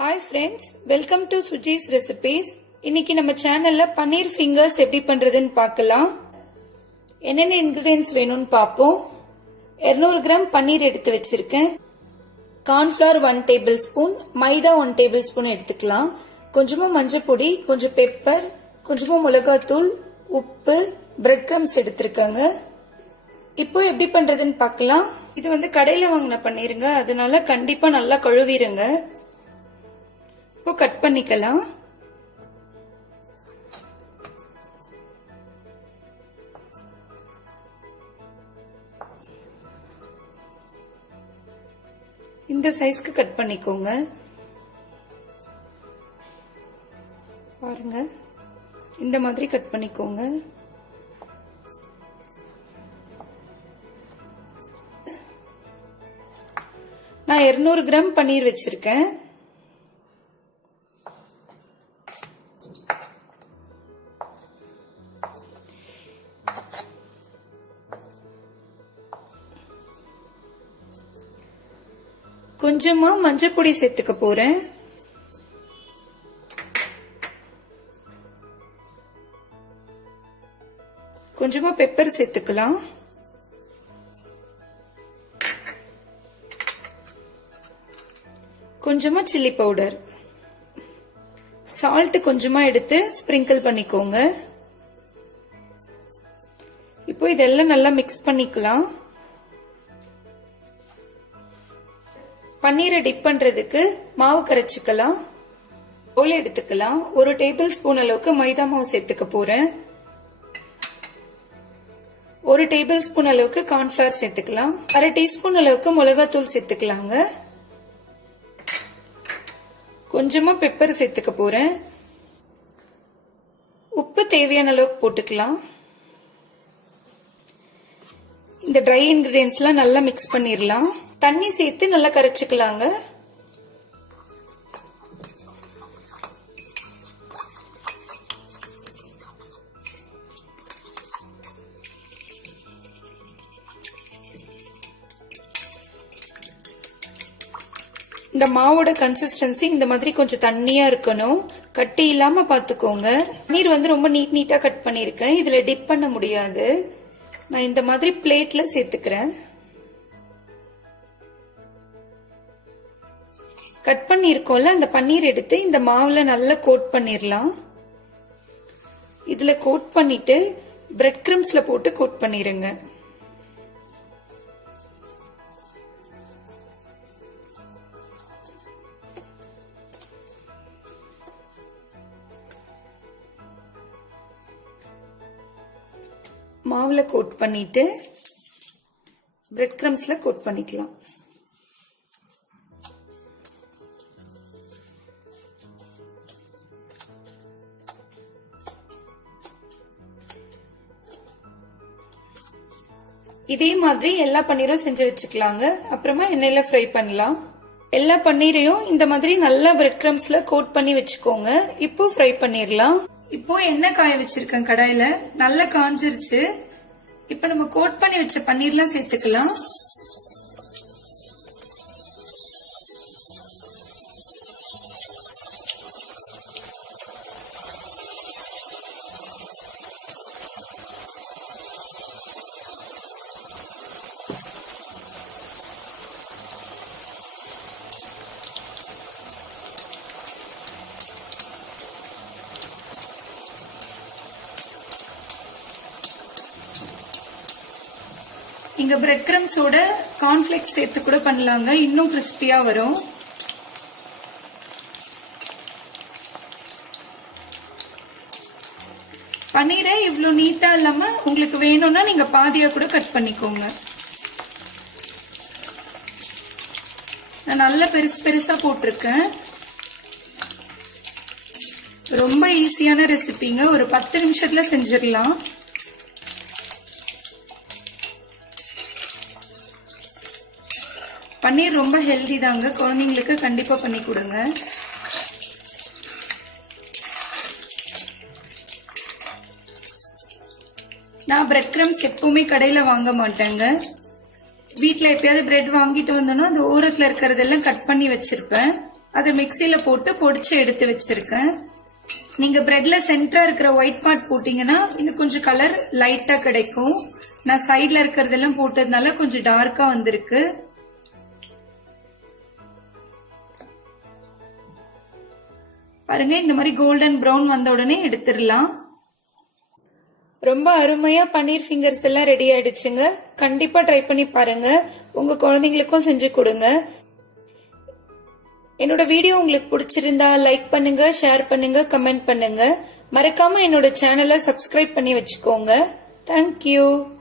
Hi friends, welcome to Sujis recipes. இன்னைக்கு நம்ம சேனல்ல பன்னீர் ஃபிங்கர்ஸ் எப்படி பண்றதுன்னு பார்க்கலாம். என்னென்ன இன்கிரிடியன்ட்ஸ் வேணும்னு பாப்போம். 200 கிராம் பன்னீர் எடுத்து வச்சிருக்கேன். கார்ன்ஃப்ளவர் 1 டேபிள் ஸ்பூன், மைதா 1 டேபிள் ஸ்பூன் எடுத்துக்கலாம். கொஞ்சமா மஞ்சள் பொடி, கொஞ்சம் பெப்பர், கொஞ்சமா மிளகாத்தூள், உப்பு, பிரெட் கிரம்ஸ் எடுத்திருக்காங்க. இப்போ எப்படி பண்றதுன்னு பார்க்கலாம். இது கடையில வாங்கின பன்னீருங்க, அதனால கண்டிப்பா நல்லா கழுவிடுங்க. இப்போ கட் பண்ணிக்கலாம். இந்த சைஸ்க்கு கட் பண்ணிக்கோங்க. பாருங்க, இந்த மாதிரி கட் பண்ணிக்கோங்க. நான் 200 கிராம் பன்னீர் வச்சிருக்கேன். கொஞ்சமா மஞ்சள் பொடி சேர்த்துக்க போறேன். கொஞ்சமா பெப்பர் சேர்த்துக்கலாம். கொஞ்சமா சில்லி பவுடர், சால்ட் கொஞ்சமா எடுத்து ஸ்பிரிங்கிள் பண்ணிக்கோங்க. இப்போ இதெல்லாம் நல்லா மிக்ஸ் பண்ணிக்கலாம். பன்னீரை டிப் பண்றதுக்கு மாவு கரைச்சிக்கலாம். பவுல் எடுத்துக்கலாம். 1 டேபிள் ஸ்பூன் அளவுக்கு மைதா மாவு சேர்த்துக்க போறேன். 1 டேபிள் ஸ்பூன் அளவுக்கு கார்ன்ஃபிளவர் சேர்த்துக்கலாம். 1/2 டீஸ்பூன் அளவுக்கு மிளகாத்தூள் சேர்த்துக்கலாங்க. கொஞ்சமா பெப்பர் சேர்த்துக்க போறேன். உப்பு தேவையான அளவுக்கு போட்டுக்கலாம். இந்த ட்ரை இன்கிரிடியன்ஸ் எல்லாம் நல்லா மிக்ஸ் பண்ணிடலாம். தண்ணி சேர்த்து நல்லா கரைச்சுக்கலாங்க. இந்த மாவோட கன்சிஸ்டன்சி இந்த மாதிரி கொஞ்சம் தண்ணியா இருக்கணும். கட்டி இல்லாம பாத்துக்கோங்க. பன்னீர் ரொம்ப நீட்டா கட் பண்ணிருக்கேன். இதுல டிப் பண்ண முடியாது. நான் இந்த மாதிரி பிளேட்ல சேர்த்துக்கிறேன். கட் பண்ணிருக்கோம்ல, அந்த பன்னீர் எடுத்து இந்த மாவுல நல்லா கோட் பண்ணிரலாம். இதுல கோட் பண்ணிட்டு பிரெட் கிரம்ஸ்ல போட்டு கோட் பண்ணிருங்க. மாவுல கோட் பண்ணிட்டு பிரெட் கிரம்ஸ்ல கோட் பண்ணிக்கலாம். இதே மாதிரி எல்லா பன்னீரும் செஞ்சு வச்சுக்கலாங்க. அப்புறமா எண்ணெயில ஃப்ரை பண்ணலாம். எல்லா பன்னீரையும் இந்த மாதிரி நல்லா பிரெட் கிரம்ஸ்ல கோட் பண்ணி வச்சுக்கோங்க. இப்போ ஃப்ரை பண்ணிடலாம். இப்போ எண்ணெய் காய வச்சிருக்கேன் கடாயில, நல்லா காஞ்சிருச்சு. இப்ப நம்ம கோட் பண்ணி வச்ச பன்னீர்லாம் சேர்த்துக்கலாம். இங்க பிரெட் கிரம்ஸோட கார்ன்ஃபிளேக்ஸ் சேர்த்து கூட பண்ணலாங்க, இன்னும் கிறிஸ்பியா வரும். பன்னீரை இவ்வளவு நீட்டா இல்லாம உங்களுக்கு வேணும்னா நீங்க பாதியா கூட கட் பண்ணிக்கோங்க. நான் நல்ல பெருசு பெருசா போட்டிருக்கேன். ரொம்ப ஈஸியான ரெசிபிங்க, ஒரு 10 நிமிஷத்துல செஞ்சிடலாம். பன்னீர் ரொம்ப ஹெல்தி தாங்க, குழந்தைங்களுக்கு கண்டிப்பா பண்ணி கொடுங்க. நான் பிரெட் கிரம்ஸ் எப்பவுமே கடையில வாங்க மாட்டேங்க. வீட்ல எப்பயாவது பிரெட் வாங்கிட்டு வந்தோம்னா அந்த ஓரத்துல இருக்கிறதெல்லாம் கட் பண்ணி வச்சிருப்பேன். அதை மிக்சியில போட்டு பொடிச்சு எடுத்து வச்சிருக்கேன். நீங்க பிரெட்ல சென்டரா இருக்கிற ஒயிட் பார்ட் போட்டீங்கன்னா இன்னும் கொஞ்சம் கலர் லைட்டா கிடைக்கும். நான் சைட்ல இருக்கிறதெல்லாம் போட்டதுனால கொஞ்சம் டார்க்கா வந்திருக்கு. பாருங்க, இந்த மாதிரி கோல்டன் பிரவுன் வந்த உடனே எடுத்துடலாம். ரொம்ப அருமையா பன்னீர் ஃபிங்கர்ஸ் எல்லாம் ரெடி ஆயிடுச்சுங்க. கண்டிப்பா ட்ரை பண்ணி பாருங்க. உங்க குழந்தைங்களுக்கும் செஞ்சு கொடுங்க. என்னோட வீடியோ உங்களுக்கு பிடிச்சிருந்தா லைக் பண்ணுங்க, ஷேர் பண்ணுங்க, கமெண்ட் பண்ணுங்க. மறக்காம என்னோட சேனலை சப்ஸ்கிரைப் பண்ணி வச்சுக்கோங்க. தேங்க்யூ.